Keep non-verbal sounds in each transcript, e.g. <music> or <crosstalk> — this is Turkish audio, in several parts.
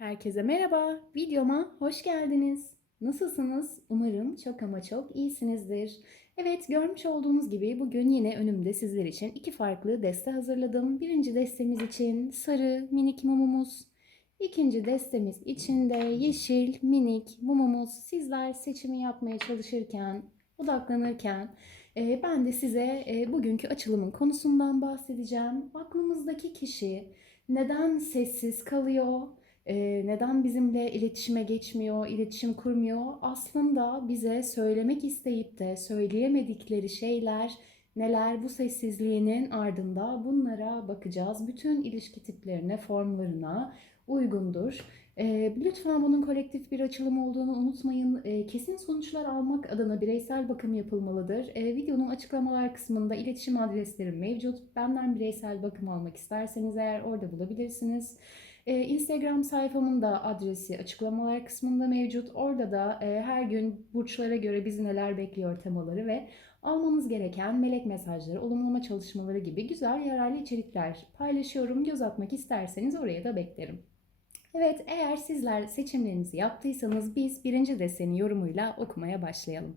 Herkese merhaba, videoma hoş geldiniz. Nasılsınız? Umarım çok ama çok iyisinizdir. Evet, görmüş olduğunuz gibi bugün yine önümde sizler için iki farklı deste hazırladım. Birinci destemiz için sarı minik mumumuz. İkinci destemiz için de yeşil minik mumumuz. Sizler seçimi yapmaya çalışırken, odaklanırken e, ben de size e, bugünkü açılımın konusundan bahsedeceğim. Aklımızdaki kişi neden sessiz kalıyor? Neden bizimle iletişime geçmiyor, iletişim kurmuyor? Aslında bize söylemek isteyip de söyleyemedikleri şeyler neler bu sessizliğinin ardında bunlara bakacağız. Bütün ilişki tiplerine, formlarına uygundur. Lütfen bunun kolektif bir açılım olduğunu unutmayın. Kesin sonuçlar almak adına bireysel bakım yapılmalıdır. Videonun açıklamalar kısmında iletişim adreslerim mevcut. Benden bireysel bakım almak isterseniz eğer orada bulabilirsiniz. Ee, Instagram sayfamın da adresi açıklamalar kısmında mevcut. Orada da e, her gün burçlara göre bizi neler bekliyor temaları ve almanız gereken melek mesajları, olumlama çalışmaları gibi güzel yararlı içerikler paylaşıyorum. Göz atmak isterseniz oraya da beklerim. Evet, eğer sizler seçimlerinizi yaptıysanız biz birinci deseni yorumuyla okumaya başlayalım.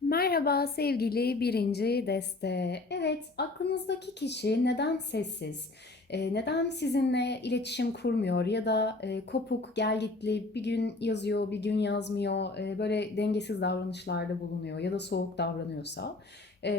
Merhaba sevgili birinci deste. Evet, aklınızdaki kişi neden sessiz? Ee, neden sizinle iletişim kurmuyor ya da e, kopuk, gelgitli, bir gün yazıyor, bir gün yazmıyor, e, böyle dengesiz davranışlarda bulunuyor ya da soğuk davranıyorsa e,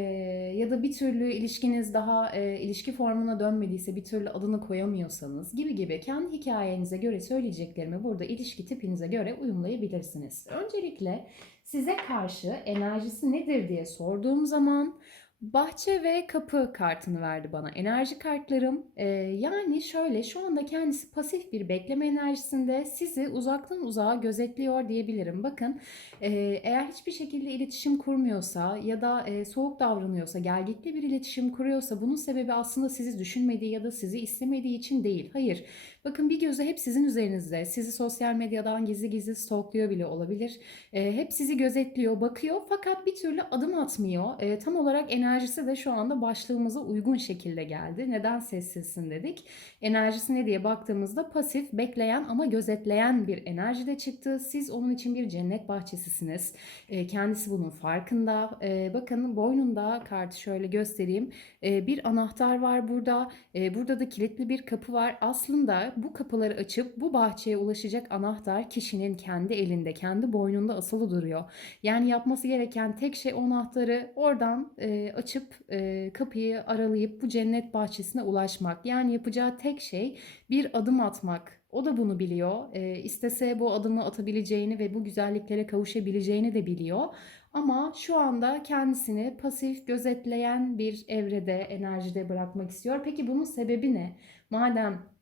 ya da bir türlü ilişkiniz daha ilişki formuna dönmediyse bir türlü adını koyamıyorsanız gibi gibi kendi hikayenize göre söyleyeceklerimi burada ilişki tipinize göre uyumlayabilirsiniz. Öncelikle size karşı enerjisi nedir diye sorduğum zaman bahçe ve kapı kartını verdi bana enerji kartlarım. Ee, yani şöyle şu anda kendisi pasif bir bekleme enerjisinde sizi uzaktan uzağa gözetliyor diyebilirim. Bakın e, eğer hiçbir şekilde iletişim kurmuyorsa ya da e, soğuk davranıyorsa, gelgitli bir iletişim kuruyorsa bunun sebebi aslında sizi düşünmediği ya da sizi istemediği için değil. Hayır. Bakın bir gözü hep sizin üzerinizde. Sizi sosyal medyadan gizli gizli stalkluyor bile olabilir. E, hep sizi gözetliyor, bakıyor fakat bir türlü adım atmıyor. E, tam olarak enerjisi de şu anda başlığımıza uygun şekilde geldi. Neden sessizsin dedik. Enerjisi ne diye baktığımızda pasif, bekleyen ama gözetleyen bir enerji de çıktı. Siz onun için bir cennet bahçesisiniz. E, kendisi bunun farkında. E, bakın boynunda kartı şöyle göstereyim. E, bir anahtar var burada. E, burada da kilitli bir kapı var. Aslında bu kapıları açıp bu bahçeye ulaşacak anahtar kişinin kendi elinde, kendi boynunda asılı duruyor. Yani yapması gereken tek şey o anahtarı oradan e, açıp e, kapıyı aralayıp bu cennet bahçesine ulaşmak. Yani yapacağı tek şey bir adım atmak. O da bunu biliyor. E, istese bu adımı atabileceğini ve bu güzelliklere kavuşabileceğini de biliyor. Ama şu anda kendisini pasif gözetleyen bir evrede, enerjide bırakmak istiyor. Peki bunun sebebi ne? Madem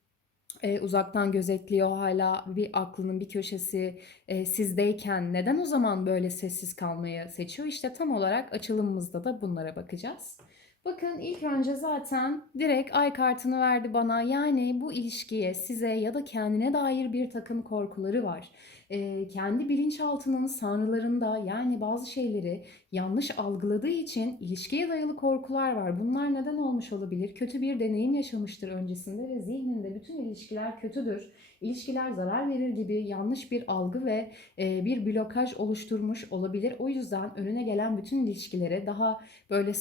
e, uzaktan gözetliyor hala bir aklının bir köşesi e, sizdeyken neden o zaman böyle sessiz kalmayı seçiyor? İşte tam olarak açılımımızda da bunlara bakacağız. Bakın ilk önce zaten direkt ay kartını verdi bana. Yani bu ilişkiye, size ya da kendine dair bir takım korkuları var. Ee, kendi bilinçaltının sanrılarında yani bazı şeyleri yanlış algıladığı için ilişkiye dayalı korkular var. Bunlar neden olmuş olabilir? Kötü bir deneyim yaşamıştır öncesinde ve zihninde bütün ilişkiler kötüdür. İlişkiler zarar verir gibi yanlış bir algı ve e, bir blokaj oluşturmuş olabilir. O yüzden önüne gelen bütün ilişkilere daha böyle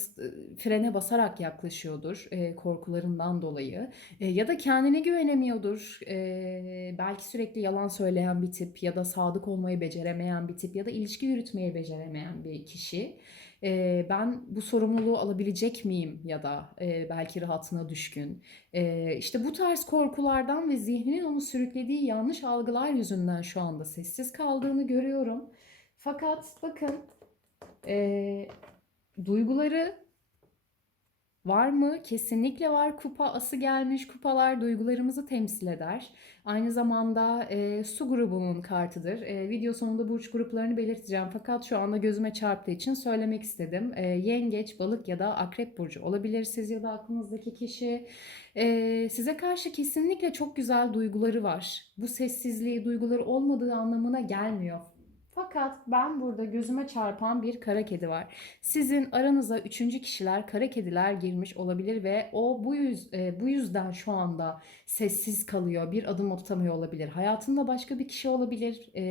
frene basarak yaklaşıyordur e, korkularından dolayı. E, ya da kendine güvenemiyordur. E, belki sürekli yalan söyleyen bir tip ya da sadık olmayı beceremeyen bir tip ya da ilişki yürütmeyi beceremeyen bir kişi. E, ben bu sorumluluğu alabilecek miyim ya da e, belki rahatına düşkün. E, işte bu tarz korkulardan ve zihninin onu sürüklediği yanlış algılar yüzünden şu anda sessiz kaldığını görüyorum. Fakat bakın e, duyguları Var mı? Kesinlikle var. Kupa ası gelmiş. Kupalar duygularımızı temsil eder. Aynı zamanda e, su grubunun kartıdır. E, video sonunda burç gruplarını belirteceğim. Fakat şu anda gözüme çarptığı için söylemek istedim. E, yengeç, balık ya da akrep burcu olabilir siz ya da aklınızdaki kişi. E, size karşı kesinlikle çok güzel duyguları var. Bu sessizliği, duyguları olmadığı anlamına gelmiyor. Fakat ben burada gözüme çarpan bir kara kedi var. Sizin aranıza üçüncü kişiler, kara kediler girmiş olabilir ve o bu yüz e, bu yüzden şu anda sessiz kalıyor, bir adım atamıyor olabilir. Hayatında başka bir kişi olabilir. E,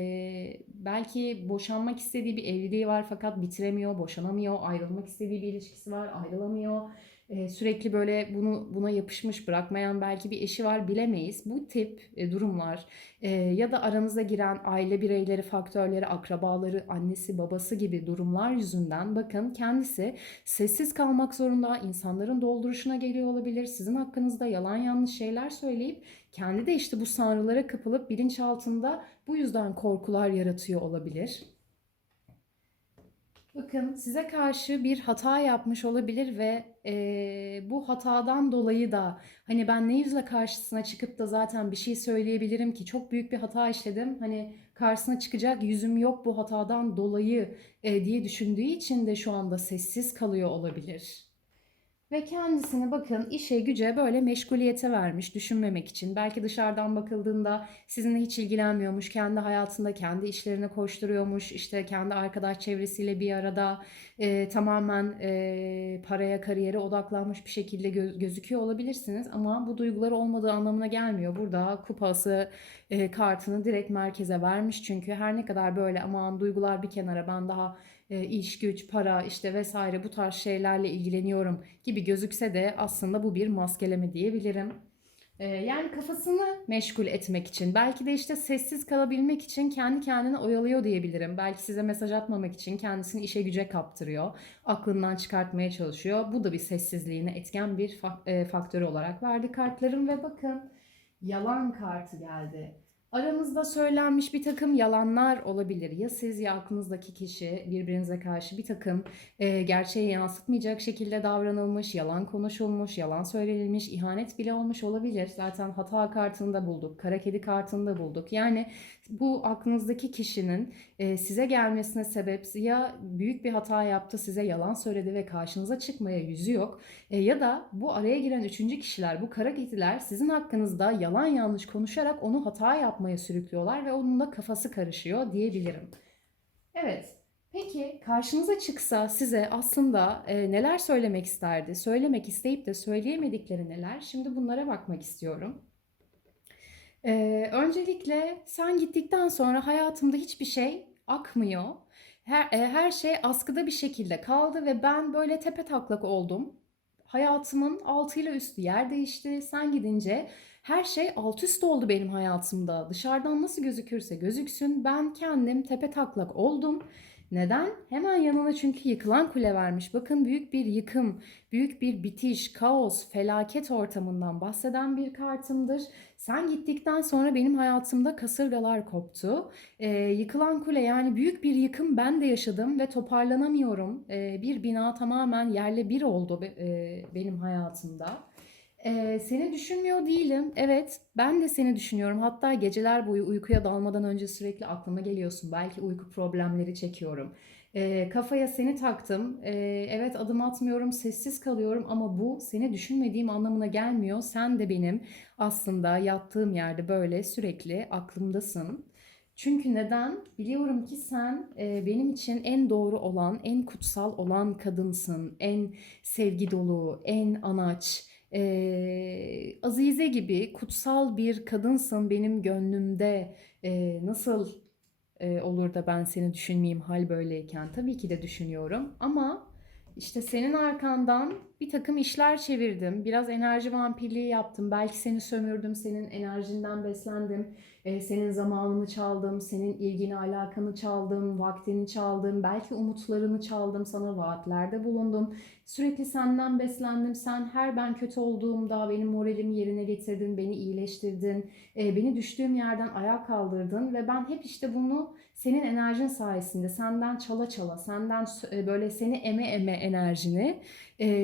belki boşanmak istediği bir evliliği var fakat bitiremiyor, boşanamıyor. Ayrılmak istediği bir ilişkisi var, ayrılamıyor. E, sürekli böyle bunu buna yapışmış bırakmayan belki bir eşi var bilemeyiz. Bu tip e, durumlar e, ya da aranıza giren aile bireyleri, faktörleri, akrabaları, annesi, babası gibi durumlar yüzünden bakın kendisi sessiz kalmak zorunda, insanların dolduruşuna geliyor olabilir. Sizin hakkınızda yalan yanlış şeyler söyleyip kendi de işte bu sanrılara kapılıp bilinçaltında bu yüzden korkular yaratıyor olabilir. Bakın size karşı bir hata yapmış olabilir ve eee, bu hatadan dolayı da hani ben ne yüzle karşısına çıkıp da zaten bir şey söyleyebilirim ki çok büyük bir hata işledim. Hani karşısına çıkacak yüzüm yok bu hatadan dolayı e, diye düşündüğü için de şu anda sessiz kalıyor olabilir. Ve kendisini bakın işe güce böyle meşguliyete vermiş düşünmemek için. Belki dışarıdan bakıldığında sizinle hiç ilgilenmiyormuş. Kendi hayatında kendi işlerine koşturuyormuş. işte kendi arkadaş çevresiyle bir arada e, tamamen e, paraya kariyere odaklanmış bir şekilde gö- gözüküyor olabilirsiniz. Ama bu duyguları olmadığı anlamına gelmiyor. Burada kupası e, kartını direkt merkeze vermiş. Çünkü her ne kadar böyle aman duygular bir kenara ben daha iş, güç, para işte vesaire bu tarz şeylerle ilgileniyorum gibi gözükse de aslında bu bir maskeleme diyebilirim. E, yani kafasını meşgul etmek için, belki de işte sessiz kalabilmek için kendi kendine oyalıyor diyebilirim. Belki size mesaj atmamak için kendisini işe güce kaptırıyor, aklından çıkartmaya çalışıyor. Bu da bir sessizliğine etken bir e, faktör olarak verdi kartlarım ve bakın yalan kartı geldi. Aranızda söylenmiş bir takım yalanlar olabilir. Ya siz ya aklınızdaki kişi birbirinize karşı bir takım e, gerçeği yansıtmayacak şekilde davranılmış, yalan konuşulmuş, yalan söylenilmiş, ihanet bile olmuş olabilir. Zaten hata kartını da bulduk, kara kedi kartını da bulduk. Yani bu aklınızdaki kişinin e, size gelmesine sebep ya büyük bir hata yaptı, size yalan söyledi ve karşınıza çıkmaya yüzü yok. E, ya da bu araya giren üçüncü kişiler, bu kara kediler sizin hakkınızda yalan yanlış konuşarak onu hata yapmaya sürüklüyorlar ve onun da kafası karışıyor diyebilirim. Evet. Peki karşınıza çıksa size aslında e, neler söylemek isterdi? Söylemek isteyip de söyleyemedikleri neler? Şimdi bunlara bakmak istiyorum. Ee, öncelikle sen gittikten sonra hayatımda hiçbir şey akmıyor. Her, her şey askıda bir şekilde kaldı ve ben böyle tepetaklak oldum. Hayatımın altıyla üstü yer değişti. Sen gidince her şey alt üst oldu benim hayatımda. Dışarıdan nasıl gözükürse gözüksün ben kendim tepetaklak oldum. Neden? Hemen yanına çünkü yıkılan kule vermiş. Bakın büyük bir yıkım, büyük bir bitiş, kaos, felaket ortamından bahseden bir kartımdır. Sen gittikten sonra benim hayatımda kasırgalar koptu. Ee, yıkılan kule yani büyük bir yıkım ben de yaşadım ve toparlanamıyorum. Ee, bir bina tamamen yerle bir oldu e, benim hayatımda. Ee, seni düşünmüyor değilim. Evet, ben de seni düşünüyorum. Hatta geceler boyu uykuya dalmadan önce sürekli aklıma geliyorsun. Belki uyku problemleri çekiyorum. Ee, kafaya seni taktım. Ee, evet adım atmıyorum, sessiz kalıyorum ama bu seni düşünmediğim anlamına gelmiyor. Sen de benim aslında yattığım yerde böyle sürekli aklımdasın. Çünkü neden? Biliyorum ki sen e, benim için en doğru olan, en kutsal olan kadınsın. En sevgi dolu, en anaç, e, Azize gibi kutsal bir kadınsın benim gönlümde. E, nasıl e, olur da ben seni düşünmeyeyim hal böyleyken? Tabii ki de düşünüyorum ama işte senin arkandan bir takım işler çevirdim. Biraz enerji vampirliği yaptım. Belki seni sömürdüm, senin enerjinden beslendim. Ee, senin zamanını çaldım, senin ilgini, alakanı çaldım, vaktini çaldım. Belki umutlarını çaldım, sana vaatlerde bulundum. Sürekli senden beslendim. Sen her ben kötü olduğumda benim moralimi yerine getirdin, beni iyileştirdin. Ee, beni düştüğüm yerden ayağa kaldırdın ve ben hep işte bunu senin enerjin sayesinde, senden çala çala, senden e, böyle seni eme eme enerjini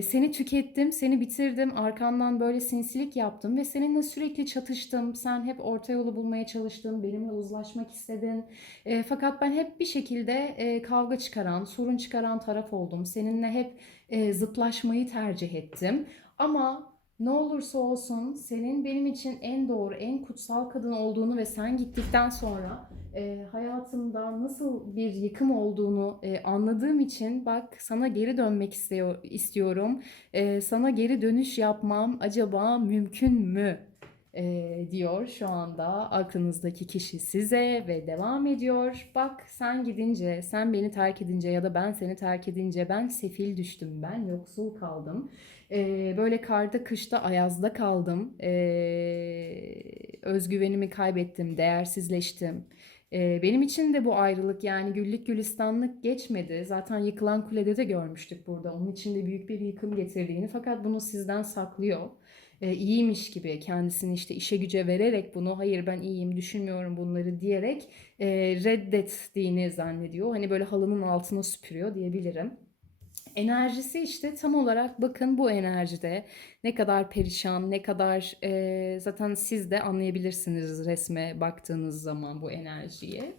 seni tükettim, seni bitirdim, arkandan böyle sinsilik yaptım ve seninle sürekli çatıştım. Sen hep orta yolu bulmaya çalıştın, benimle uzlaşmak istedin. Ee, fakat ben hep bir şekilde e, kavga çıkaran, sorun çıkaran taraf oldum. Seninle hep e, zıtlaşmayı tercih ettim. Ama ne olursa olsun senin benim için en doğru, en kutsal kadın olduğunu ve sen gittikten sonra e, hayatımda nasıl bir yıkım olduğunu e, anladığım için bak sana geri dönmek istiyor, istiyorum. E, sana geri dönüş yapmam acaba mümkün mü? E, diyor şu anda aklınızdaki kişi size ve devam ediyor. Bak sen gidince, sen beni terk edince ya da ben seni terk edince ben sefil düştüm, ben yoksul kaldım. E, böyle karda, kışta, ayazda kaldım. E, özgüvenimi kaybettim, değersizleştim. Ee, benim için de bu ayrılık yani güllük gülistanlık geçmedi. Zaten yıkılan kulede de görmüştük burada. Onun için de büyük bir yıkım getirdiğini fakat bunu sizden saklıyor. Ee, iyiymiş gibi kendisini işte işe güce vererek bunu hayır ben iyiyim düşünmüyorum bunları diyerek e, reddettiğini zannediyor. Hani böyle halının altına süpürüyor diyebilirim. Enerjisi işte tam olarak bakın bu enerjide ne kadar perişan, ne kadar e, zaten siz de anlayabilirsiniz resme baktığınız zaman bu enerjiyi.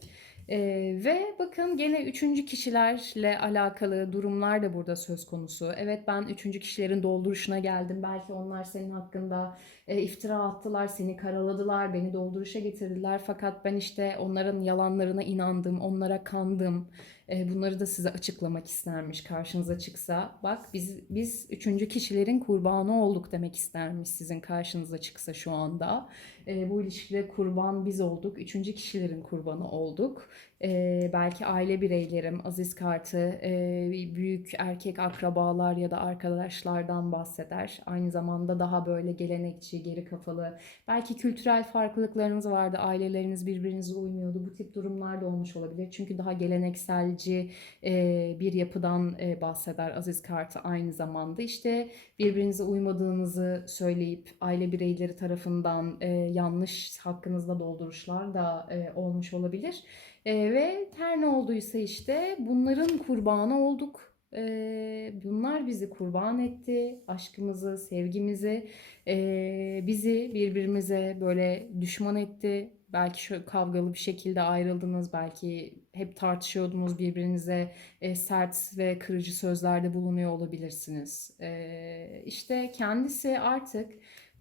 E, ve bakın gene üçüncü kişilerle alakalı durumlar da burada söz konusu. Evet ben üçüncü kişilerin dolduruşuna geldim. Belki onlar senin hakkında e, iftira attılar, seni karaladılar, beni dolduruşa getirdiler. Fakat ben işte onların yalanlarına inandım, onlara kandım. E, bunları da size açıklamak istermiş karşınıza çıksa. Bak biz biz üçüncü kişilerin kurbanı olduk demek istermiş sizin karşınıza çıksa şu anda. E, bu ilişkide kurban biz olduk. Üçüncü kişilerin kurbanı olduk. E, belki aile bireylerim, aziz kartı, e, büyük erkek akrabalar ya da arkadaşlardan bahseder. Aynı zamanda daha böyle gelenekçi, geri kafalı. Belki kültürel farklılıklarınız vardı, aileleriniz birbirinize uymuyordu. Bu tip durumlar da olmuş olabilir. Çünkü daha gelenekselci e, bir yapıdan e, bahseder aziz kartı aynı zamanda. İşte birbirinize uymadığınızı söyleyip aile bireyleri tarafından e, yanlış hakkınızda dolduruşlar da e, olmuş olabilir. E, ve her ne olduysa işte bunların kurbanı olduk. E, bunlar bizi kurban etti. Aşkımızı, sevgimizi, e, bizi birbirimize böyle düşman etti. Belki şöyle kavgalı bir şekilde ayrıldınız. Belki hep tartışıyordunuz birbirinize e, sert ve kırıcı sözlerde bulunuyor olabilirsiniz. E, işte kendisi artık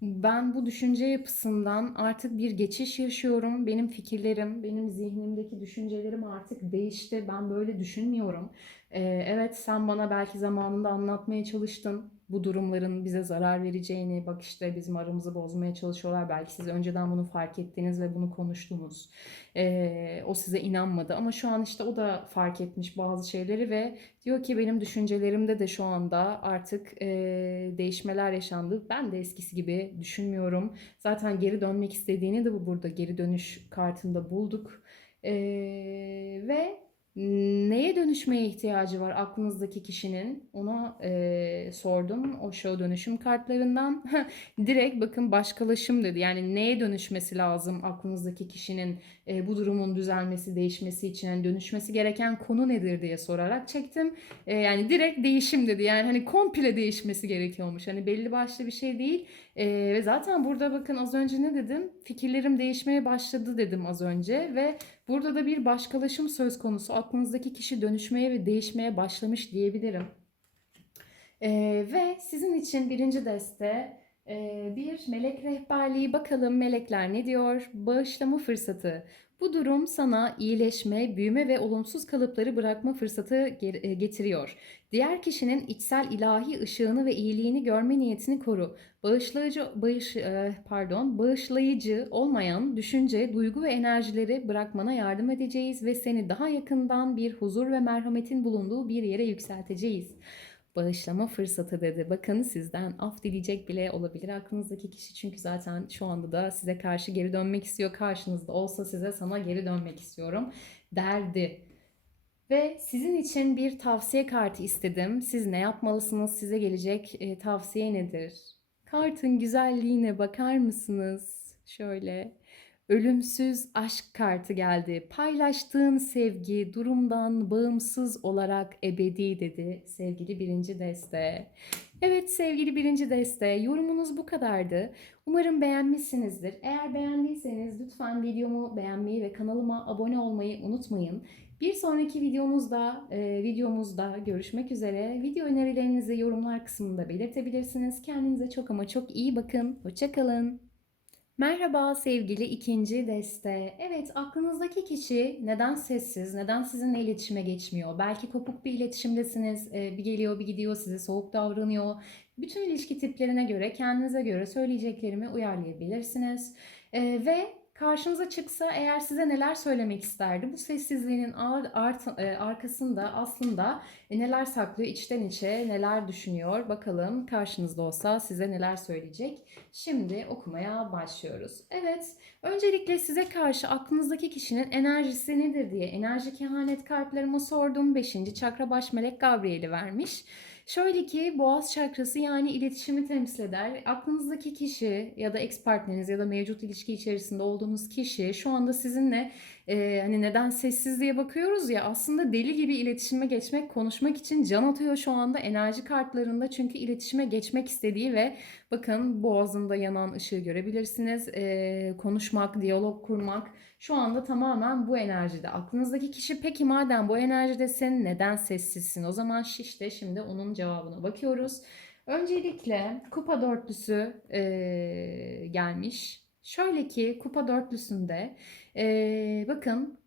ben bu düşünce yapısından artık bir geçiş yaşıyorum. Benim fikirlerim, benim zihnimdeki düşüncelerim artık değişti. Ben böyle düşünmüyorum. Ee, evet sen bana belki zamanında anlatmaya çalıştın bu durumların bize zarar vereceğini, bak işte bizim aramızı bozmaya çalışıyorlar. Belki siz önceden bunu fark ettiniz ve bunu konuştunuz. Ee, o size inanmadı ama şu an işte o da fark etmiş bazı şeyleri ve diyor ki benim düşüncelerimde de şu anda artık e, değişmeler yaşandı. Ben de eskisi gibi düşünmüyorum. Zaten geri dönmek istediğini de bu burada geri dönüş kartında bulduk. Ee, ve Neye dönüşmeye ihtiyacı var aklınızdaki kişinin? Ona e, sordum o show dönüşüm kartlarından. <laughs> Direkt bakın başkalaşım dedi. Yani neye dönüşmesi lazım aklınızdaki kişinin e, bu durumun düzelmesi, değişmesi için yani dönüşmesi gereken konu nedir diye sorarak çektim. E, yani direkt değişim dedi. Yani hani komple değişmesi gerekiyormuş. Hani belli başlı bir şey değil. E, ve zaten burada bakın az önce ne dedim? Fikirlerim değişmeye başladı dedim az önce ve burada da bir başkalaşım söz konusu. Aklınızdaki kişi dönüşmeye ve değişmeye başlamış diyebilirim. E, ve sizin için birinci deste ee, bir melek rehberliği bakalım melekler ne diyor? Bağışlama fırsatı. Bu durum sana iyileşme, büyüme ve olumsuz kalıpları bırakma fırsatı e, getiriyor. Diğer kişinin içsel ilahi ışığını ve iyiliğini görme niyetini koru. Bağışlayıcı, bağış, e, pardon, bağışlayıcı olmayan düşünce, duygu ve enerjileri bırakmana yardım edeceğiz ve seni daha yakından bir huzur ve merhametin bulunduğu bir yere yükselteceğiz bağışlama fırsatı dedi. Bakın sizden af dileyecek bile olabilir aklınızdaki kişi. Çünkü zaten şu anda da size karşı geri dönmek istiyor. Karşınızda olsa size sana geri dönmek istiyorum derdi. Ve sizin için bir tavsiye kartı istedim. Siz ne yapmalısınız? Size gelecek e, tavsiye nedir? Kartın güzelliğine bakar mısınız? Şöyle Ölümsüz aşk kartı geldi. Paylaştığın sevgi durumdan bağımsız olarak ebedi dedi sevgili birinci deste. Evet sevgili birinci deste yorumunuz bu kadardı. Umarım beğenmişsinizdir. Eğer beğendiyseniz lütfen videomu beğenmeyi ve kanalıma abone olmayı unutmayın. Bir sonraki videomuzda, e, videomuzda görüşmek üzere. Video önerilerinizi yorumlar kısmında belirtebilirsiniz. Kendinize çok ama çok iyi bakın. Hoşçakalın. Merhaba sevgili ikinci deste. Evet, aklınızdaki kişi neden sessiz, neden sizinle iletişime geçmiyor? Belki kopuk bir iletişimdesiniz, e, bir geliyor bir gidiyor, size soğuk davranıyor. Bütün ilişki tiplerine göre, kendinize göre söyleyeceklerimi uyarlayabilirsiniz. E, ve karşınıza çıksa eğer size neler söylemek isterdi? Bu sessizliğinin ar- art- e, arkasında aslında e, neler saklıyor, içten içe neler düşünüyor? Bakalım karşınızda olsa size neler söyleyecek? Şimdi okumaya başlıyoruz. Evet, öncelikle size karşı aklınızdaki kişinin enerjisi nedir diye enerji kehanet kartlarıma sordum. 5. çakra baş melek Gabriel'i vermiş. Şöyle ki boğaz çakrası yani iletişimi temsil eder. Aklınızdaki kişi ya da ex partneriniz ya da mevcut ilişki içerisinde olduğunuz kişi şu anda sizinle e, hani neden sessiz diye bakıyoruz ya aslında deli gibi iletişime geçmek, konuşmak için can atıyor şu anda enerji kartlarında çünkü iletişime geçmek istediği ve bakın boğazında yanan ışığı görebilirsiniz. E, konuşmak, diyalog kurmak şu anda tamamen bu enerjide. Aklınızdaki kişi peki madem bu enerjidesin neden sessizsin? O zaman işte şimdi onun cevabına bakıyoruz. Öncelikle kupa dörtlüsü e, gelmiş. Şöyle ki kupa dörtlüsünde e, bakın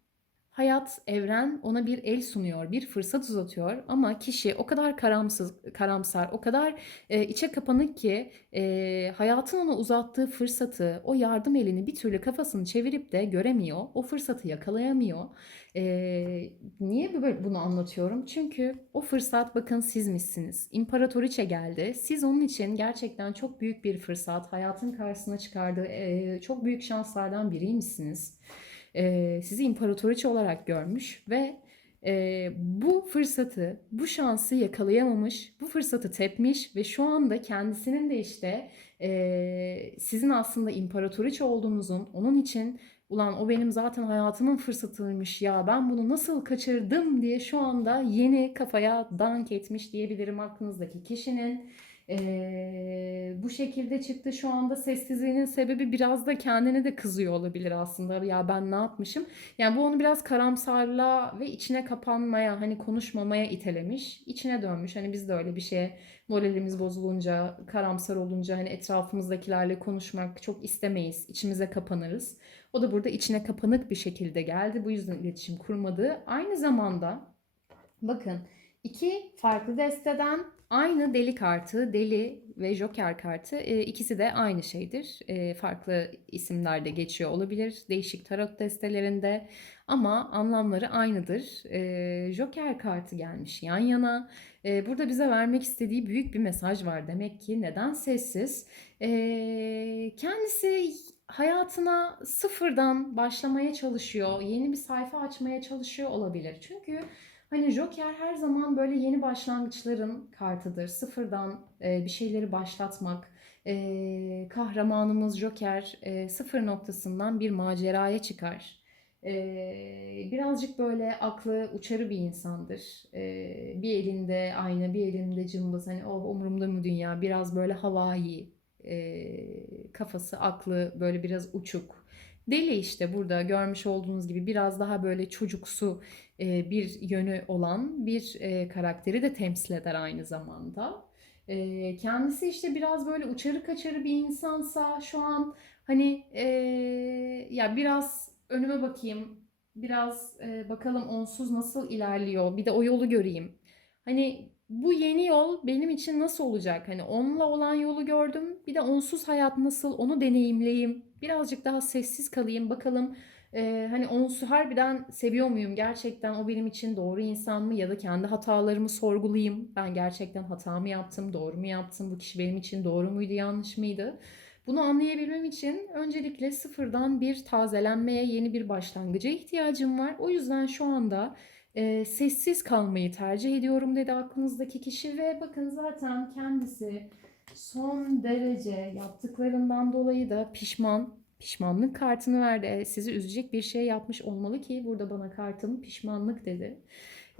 hayat, evren ona bir el sunuyor, bir fırsat uzatıyor ama kişi o kadar karamsız, karamsar, o kadar e, içe kapanık ki e, hayatın ona uzattığı fırsatı, o yardım elini bir türlü kafasını çevirip de göremiyor, o fırsatı yakalayamıyor. E, niye bunu anlatıyorum? Çünkü o fırsat bakın sizmişsiniz. İmparatoriçe geldi. Siz onun için gerçekten çok büyük bir fırsat, hayatın karşısına çıkardığı e, çok büyük şanslardan biriymişsiniz e, sizi imparatoriçe olarak görmüş ve e, bu fırsatı, bu şansı yakalayamamış, bu fırsatı tepmiş ve şu anda kendisinin de işte e, sizin aslında imparatoriçe olduğunuzun, onun için ulan o benim zaten hayatımın fırsatıymış ya ben bunu nasıl kaçırdım diye şu anda yeni kafaya dank etmiş diyebilirim aklınızdaki kişinin. Ee, bu şekilde çıktı. Şu anda sessizliğinin sebebi biraz da kendine de kızıyor olabilir aslında. Ya ben ne yapmışım? Yani bu onu biraz karamsarlığa ve içine kapanmaya hani konuşmamaya itelemiş. İçine dönmüş. Hani biz de öyle bir şeye moralimiz bozulunca karamsar olunca hani etrafımızdakilerle konuşmak çok istemeyiz. İçimize kapanırız. O da burada içine kapanık bir şekilde geldi. Bu yüzden iletişim kurmadı. Aynı zamanda bakın iki farklı desteden Aynı deli kartı, deli ve joker kartı e, ikisi de aynı şeydir. E, farklı isimlerde geçiyor olabilir değişik tarot destelerinde ama anlamları aynıdır. E, joker kartı gelmiş yan yana. E, burada bize vermek istediği büyük bir mesaj var demek ki. Neden sessiz? E, kendisi hayatına sıfırdan başlamaya çalışıyor, yeni bir sayfa açmaya çalışıyor olabilir. Çünkü Hani Joker her zaman böyle yeni başlangıçların kartıdır. Sıfırdan e, bir şeyleri başlatmak. E, kahramanımız Joker e, sıfır noktasından bir maceraya çıkar. E, birazcık böyle aklı uçarı bir insandır. E, bir elinde ayna, bir elinde cımbız. Hani oh, umurumda mı dünya? Biraz böyle havai, e, kafası, aklı böyle biraz uçuk. Deli işte burada görmüş olduğunuz gibi biraz daha böyle çocuksu e, bir yönü olan bir e, karakteri de temsil eder aynı zamanda. E, kendisi işte biraz böyle uçarı kaçarı bir insansa şu an hani ya biraz önüme bakayım, biraz bakalım onsuz nasıl ilerliyor, bir de o yolu göreyim. Hani bu yeni yol benim için nasıl olacak? Hani onunla olan yolu gördüm. Bir de onsuz hayat nasıl? Onu deneyimleyeyim. Birazcık daha sessiz kalayım. Bakalım e, hani onsuz harbiden seviyor muyum? Gerçekten o benim için doğru insan mı? Ya da kendi hatalarımı sorgulayayım. Ben gerçekten hata mı yaptım? Doğru mu yaptım? Bu kişi benim için doğru muydu? Yanlış mıydı? Bunu anlayabilmem için öncelikle sıfırdan bir tazelenmeye, yeni bir başlangıca ihtiyacım var. O yüzden şu anda e, sessiz kalmayı tercih ediyorum dedi aklınızdaki kişi ve bakın zaten kendisi son derece yaptıklarından dolayı da pişman. Pişmanlık kartını verdi. E, sizi üzecek bir şey yapmış olmalı ki burada bana kartım pişmanlık dedi.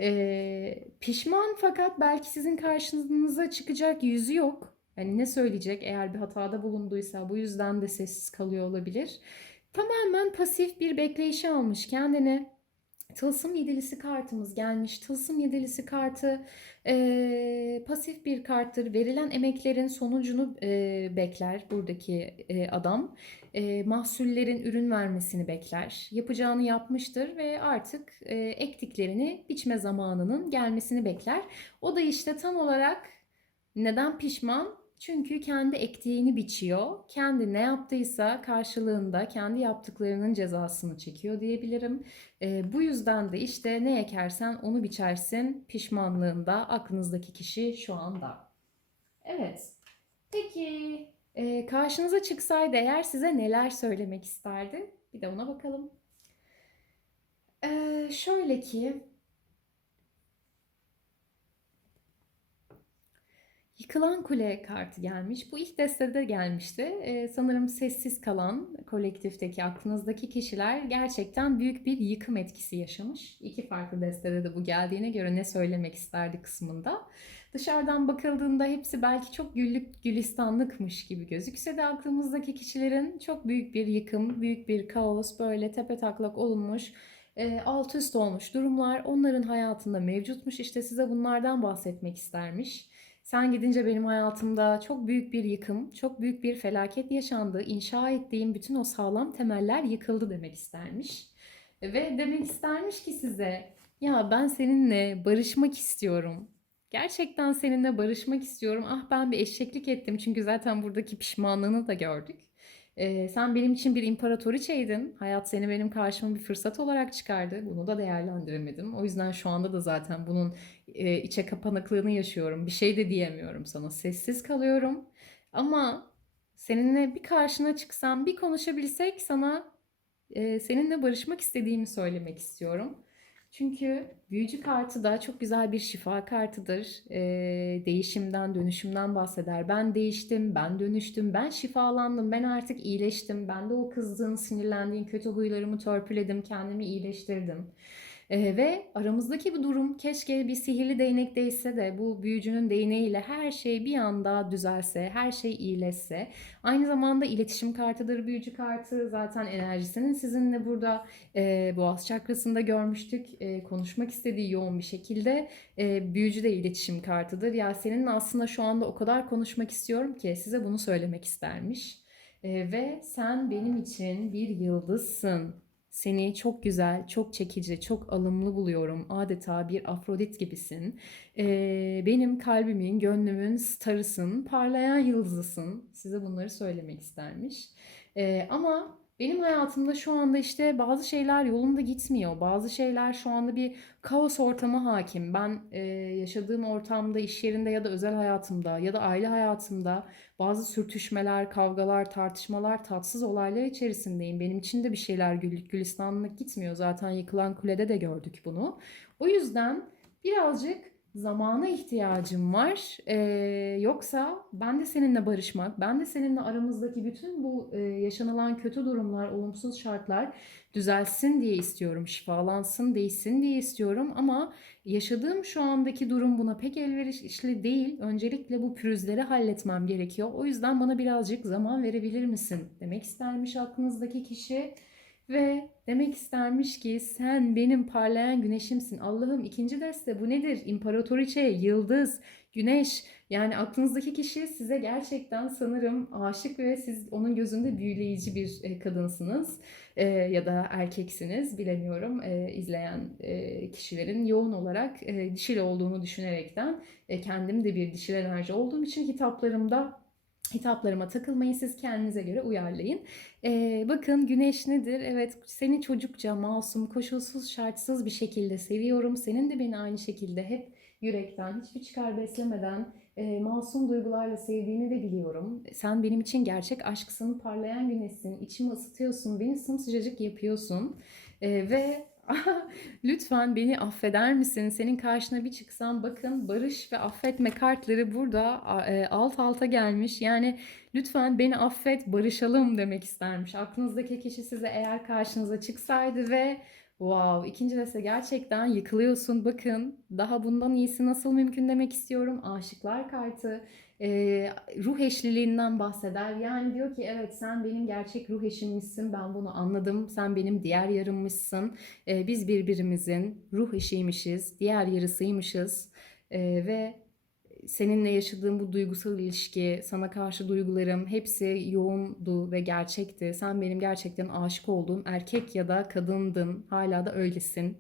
E, pişman fakat belki sizin karşınıza çıkacak yüzü yok. Hani ne söyleyecek eğer bir hatada bulunduysa bu yüzden de sessiz kalıyor olabilir. Tamamen pasif bir bekleyişe almış kendini Tılsım yedilisi kartımız gelmiş. Tılsım yedilisi kartı eee, pasif bir karttır. Verilen emeklerin sonucunu eee, bekler buradaki eee, adam. Eee, mahsullerin ürün vermesini bekler. Yapacağını yapmıştır ve artık eee, ektiklerini biçme zamanının gelmesini bekler. O da işte tam olarak neden pişman? Çünkü kendi ektiğini biçiyor. Kendi ne yaptıysa karşılığında kendi yaptıklarının cezasını çekiyor diyebilirim. Ee, bu yüzden de işte ne ekersen onu biçersin pişmanlığında aklınızdaki kişi şu anda. Evet. Peki e, karşınıza çıksaydı eğer size neler söylemek isterdi? Bir de ona bakalım. Ee, şöyle ki Yıkılan Kule kartı gelmiş. Bu ilk destede gelmişti. Ee, sanırım sessiz kalan kolektifteki aklınızdaki kişiler gerçekten büyük bir yıkım etkisi yaşamış. İki farklı destede de bu geldiğine göre ne söylemek isterdi kısmında. Dışarıdan bakıldığında hepsi belki çok güllük gülistanlıkmış gibi gözükse de aklımızdaki kişilerin çok büyük bir yıkım, büyük bir kaos, böyle tepe taklak olunmuş, e, alt üst olmuş durumlar onların hayatında mevcutmuş. İşte size bunlardan bahsetmek istermiş. Sen gidince benim hayatımda çok büyük bir yıkım, çok büyük bir felaket yaşandı. İnşa ettiğim bütün o sağlam temeller yıkıldı demek istermiş. Ve demek istermiş ki size, ya ben seninle barışmak istiyorum. Gerçekten seninle barışmak istiyorum. Ah ben bir eşeklik ettim çünkü zaten buradaki pişmanlığını da gördük. Ee, sen benim için bir imparatoriçeydin. Hayat seni benim karşıma bir fırsat olarak çıkardı. Bunu da değerlendiremedim. O yüzden şu anda da zaten bunun e, içe kapanıklığını yaşıyorum. Bir şey de diyemiyorum sana. Sessiz kalıyorum. Ama seninle bir karşına çıksam, bir konuşabilsek sana e, seninle barışmak istediğimi söylemek istiyorum. Çünkü büyücü kartı da çok güzel bir şifa kartıdır. Ee, değişimden, dönüşümden bahseder. Ben değiştim, ben dönüştüm, ben şifalandım, ben artık iyileştim. Ben de o kızdığın, sinirlendiğin kötü huylarımı törpüledim, kendimi iyileştirdim. Ee, ve aramızdaki bu durum keşke bir sihirli değnek değse de bu büyücünün değneğiyle her şey bir anda düzelse, her şey iyileşse. Aynı zamanda iletişim kartıdır büyücü kartı. Zaten enerjisinin sizinle burada e, boğaz çakrasında görmüştük. E, konuşmak istediği yoğun bir şekilde. E, büyücü de iletişim kartıdır. Ya seninle aslında şu anda o kadar konuşmak istiyorum ki size bunu söylemek istermiş. E, ve sen benim için bir yıldızsın. Seni çok güzel, çok çekici, çok alımlı buluyorum. Adeta bir Afrodit gibisin. Ee, benim kalbimin, gönlümün starısın, parlayan yıldızısın. Size bunları söylemek istermiş. Ee, ama benim hayatımda şu anda işte bazı şeyler yolunda gitmiyor. Bazı şeyler şu anda bir kaos ortamı hakim. Ben e, yaşadığım ortamda, iş yerinde ya da özel hayatımda ya da aile hayatımda bazı sürtüşmeler, kavgalar, tartışmalar, tatsız olaylar içerisindeyim. Benim için de bir şeyler güllük gülistanlık gitmiyor. Zaten yıkılan kulede de gördük bunu. O yüzden birazcık zamana ihtiyacım var. Ee, yoksa ben de seninle barışmak, ben de seninle aramızdaki bütün bu e, yaşanılan kötü durumlar, olumsuz şartlar düzelsin diye istiyorum, şifalansın, değişsin diye istiyorum ama yaşadığım şu andaki durum buna pek elverişli değil. Öncelikle bu pürüzleri halletmem gerekiyor. O yüzden bana birazcık zaman verebilir misin demek istermiş aklınızdaki kişi. Ve demek istermiş ki sen benim parlayan güneşimsin. Allah'ım ikinci deste bu nedir? İmparatoriçe, yıldız, güneş. Yani aklınızdaki kişi size gerçekten sanırım aşık ve siz onun gözünde büyüleyici bir e, kadınsınız. E, ya da erkeksiniz bilemiyorum. E, izleyen e, kişilerin yoğun olarak e, dişil olduğunu düşünerekten e, kendim de bir dişil enerji olduğum için hitaplarımda Hitaplarıma takılmayın siz kendinize göre uyarlayın. Ee, bakın güneş nedir? Evet seni çocukça, masum, koşulsuz, şartsız bir şekilde seviyorum. Senin de beni aynı şekilde hep yürekten, hiçbir çıkar beslemeden e, masum duygularla sevdiğini de biliyorum. Sen benim için gerçek aşksın, parlayan güneşsin, içimi ısıtıyorsun, beni sımsıcacık yapıyorsun. E, ve <laughs> Lütfen beni affeder misin? Senin karşına bir çıksam bakın barış ve affetme kartları burada e, alt alta gelmiş. Yani lütfen beni affet barışalım demek istermiş. Aklınızdaki kişi size eğer karşınıza çıksaydı ve wow ikinci deste gerçekten yıkılıyorsun. Bakın daha bundan iyisi nasıl mümkün demek istiyorum. Aşıklar kartı Eee, ruh eşliliğinden bahseder. Yani diyor ki evet sen benim gerçek ruh eşimmişsin. Ben bunu anladım. Sen benim diğer yarımmışsın. Eee, biz birbirimizin ruh eşiymişiz. Diğer yarısıymışız. Eee, ve seninle yaşadığım bu duygusal ilişki, sana karşı duygularım hepsi yoğundu ve gerçekti. Sen benim gerçekten aşık olduğum erkek ya da kadındın. Hala da öylesin.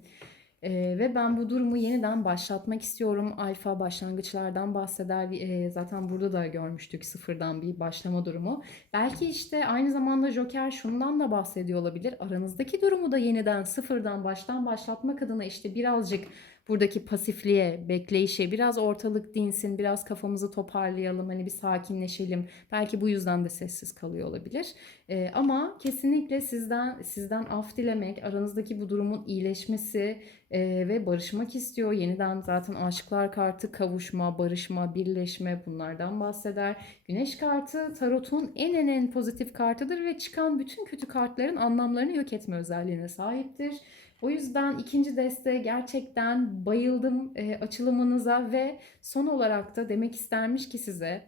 Ee, ve ben bu durumu yeniden başlatmak istiyorum. Alfa başlangıçlardan bahseder. Ee, zaten burada da görmüştük sıfırdan bir başlama durumu. Belki işte aynı zamanda Joker şundan da bahsediyor olabilir. Aranızdaki durumu da yeniden sıfırdan baştan başlatmak adına işte birazcık buradaki pasifliğe, bekleyişe, biraz ortalık dinsin, biraz kafamızı toparlayalım, hani bir sakinleşelim. Belki bu yüzden de sessiz kalıyor olabilir. Ee, ama kesinlikle sizden sizden af dilemek, aranızdaki bu durumun iyileşmesi e, ve barışmak istiyor. Yeniden zaten aşıklar kartı kavuşma, barışma, birleşme bunlardan bahseder. Güneş kartı tarotun en en en pozitif kartıdır ve çıkan bütün kötü kartların anlamlarını yok etme özelliğine sahiptir. O yüzden ikinci deste gerçekten bayıldım e, açılımınıza ve son olarak da demek istermiş ki size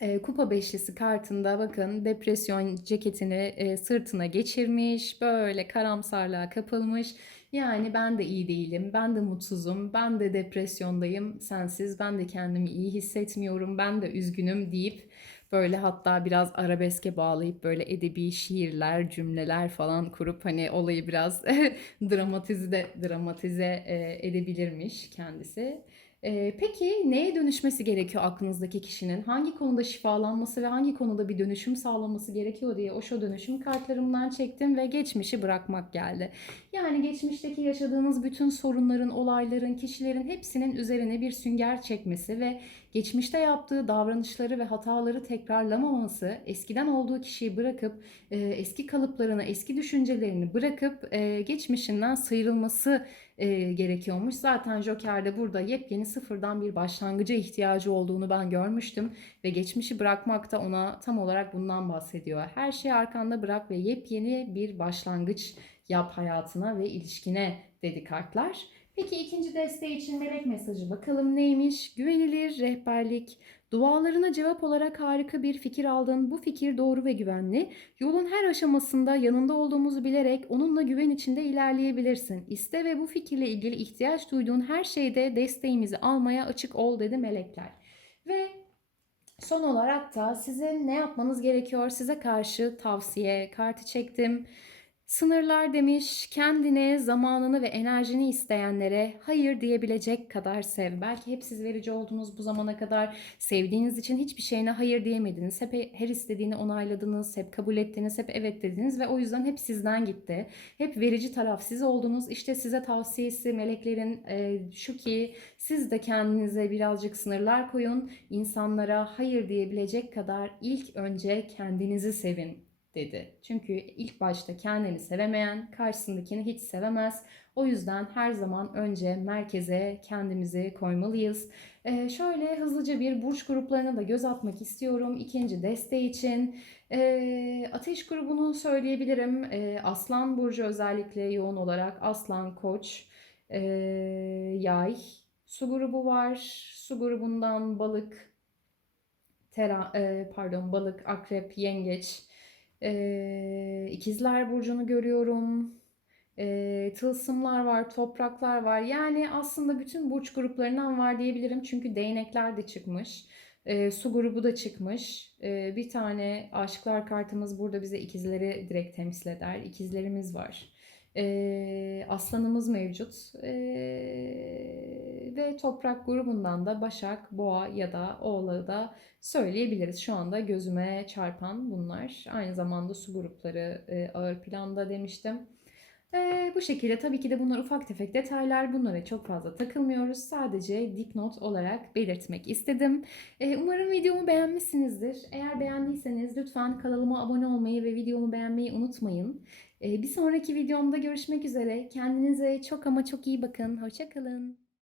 e, Kupa Beşlisi kartında bakın depresyon ceketini e, sırtına geçirmiş, böyle karamsarlığa kapılmış. Yani ben de iyi değilim, ben de mutsuzum, ben de depresyondayım sensiz, ben de kendimi iyi hissetmiyorum, ben de üzgünüm deyip böyle hatta biraz arabeske bağlayıp böyle edebi şiirler, cümleler falan kurup hani olayı biraz <laughs> dramatize dramatize e, edebilirmiş kendisi. Ee, peki neye dönüşmesi gerekiyor aklınızdaki kişinin? Hangi konuda şifalanması ve hangi konuda bir dönüşüm sağlaması gerekiyor diye o şu dönüşüm kartlarımdan çektim ve geçmişi bırakmak geldi. Yani geçmişteki yaşadığınız bütün sorunların, olayların, kişilerin hepsinin üzerine bir sünger çekmesi ve geçmişte yaptığı davranışları ve hataları tekrarlamaması, eskiden olduğu kişiyi bırakıp e, eski kalıplarını, eski düşüncelerini bırakıp e, geçmişinden sıyrılması e, gerekiyormuş. Zaten Joker'de burada yepyeni sıfırdan bir başlangıca ihtiyacı olduğunu ben görmüştüm ve geçmişi bırakmak da ona tam olarak bundan bahsediyor. Her şeyi arkanda bırak ve yepyeni bir başlangıç yap hayatına ve ilişkine dedi kartlar. Peki ikinci desteği için melek mesajı bakalım neymiş? Güvenilir rehberlik. Dualarına cevap olarak harika bir fikir aldın. Bu fikir doğru ve güvenli. Yolun her aşamasında yanında olduğumuzu bilerek onunla güven içinde ilerleyebilirsin. İste ve bu fikirle ilgili ihtiyaç duyduğun her şeyde desteğimizi almaya açık ol dedi melekler. Ve son olarak da sizin ne yapmanız gerekiyor? Size karşı tavsiye kartı çektim. Sınırlar demiş, kendine, zamanını ve enerjini isteyenlere hayır diyebilecek kadar sev. Belki hep siz verici oldunuz bu zamana kadar. Sevdiğiniz için hiçbir şeyine hayır diyemediniz. Hep her istediğini onayladınız, hep kabul ettiniz, hep evet dediniz ve o yüzden hep sizden gitti. Hep verici taraf siz oldunuz. İşte size tavsiyesi meleklerin e, şu ki siz de kendinize birazcık sınırlar koyun. İnsanlara hayır diyebilecek kadar ilk önce kendinizi sevin dedi. Çünkü ilk başta kendini sevemeyen karşısındakini hiç sevemez. O yüzden her zaman önce merkeze kendimizi koymalıyız. Ee, şöyle hızlıca bir burç gruplarına da göz atmak istiyorum. İkinci desteği için ee, ateş grubunu söyleyebilirim. Ee, Aslan burcu özellikle yoğun olarak Aslan, Koç, ee, Yay. Su grubu var. Su grubundan balık, tera, e, pardon balık, akrep, yengeç. Ee, İkizler Burcu'nu görüyorum. Ee, tılsımlar var, topraklar var. Yani aslında bütün burç gruplarından var diyebilirim. Çünkü değnekler de çıkmış. Ee, su grubu da çıkmış. Ee, bir tane aşıklar kartımız burada bize ikizleri direkt temsil eder. İkizlerimiz var. Ee, aslanımız mevcut. Ee, ve toprak grubundan da Başak, Boğa ya da Oğlak'ı da söyleyebiliriz. Şu anda gözüme çarpan bunlar. Aynı zamanda su grupları e, ağır planda demiştim. E, bu şekilde tabii ki de bunlar ufak tefek detaylar. Bunlara çok fazla takılmıyoruz. Sadece dipnot olarak belirtmek istedim. E, umarım videomu beğenmişsinizdir. Eğer beğendiyseniz lütfen kanalıma abone olmayı ve videomu beğenmeyi unutmayın. E, bir sonraki videomda görüşmek üzere. Kendinize çok ama çok iyi bakın. Hoşçakalın.